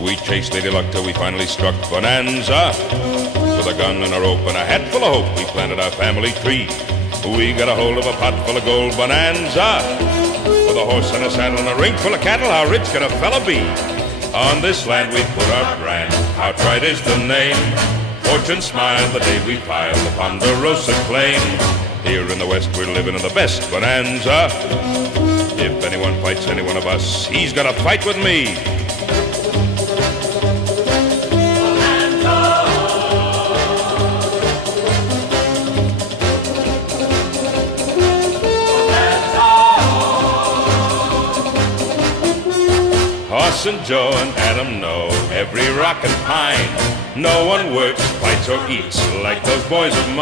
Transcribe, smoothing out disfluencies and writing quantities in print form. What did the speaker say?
We chased Lady Luck till we finally struck Bonanza. With a gun and a rope and a hat full of hope, we planted our family tree. We got a hold of a pot full of gold Bonanza. With a horse and a saddle and a ring full of cattle, how rich could a fella be? On this land we put our brand, outright is the name. Fortune smiled the day we filed the Ponderosa claim. Here in the West we're living in the best Bonanza. If anyone fights any one of us, he's gonna fight with me. Hoss and Joe and Adam know every rock and pine. No one works, fights, or eats like those boys of mine.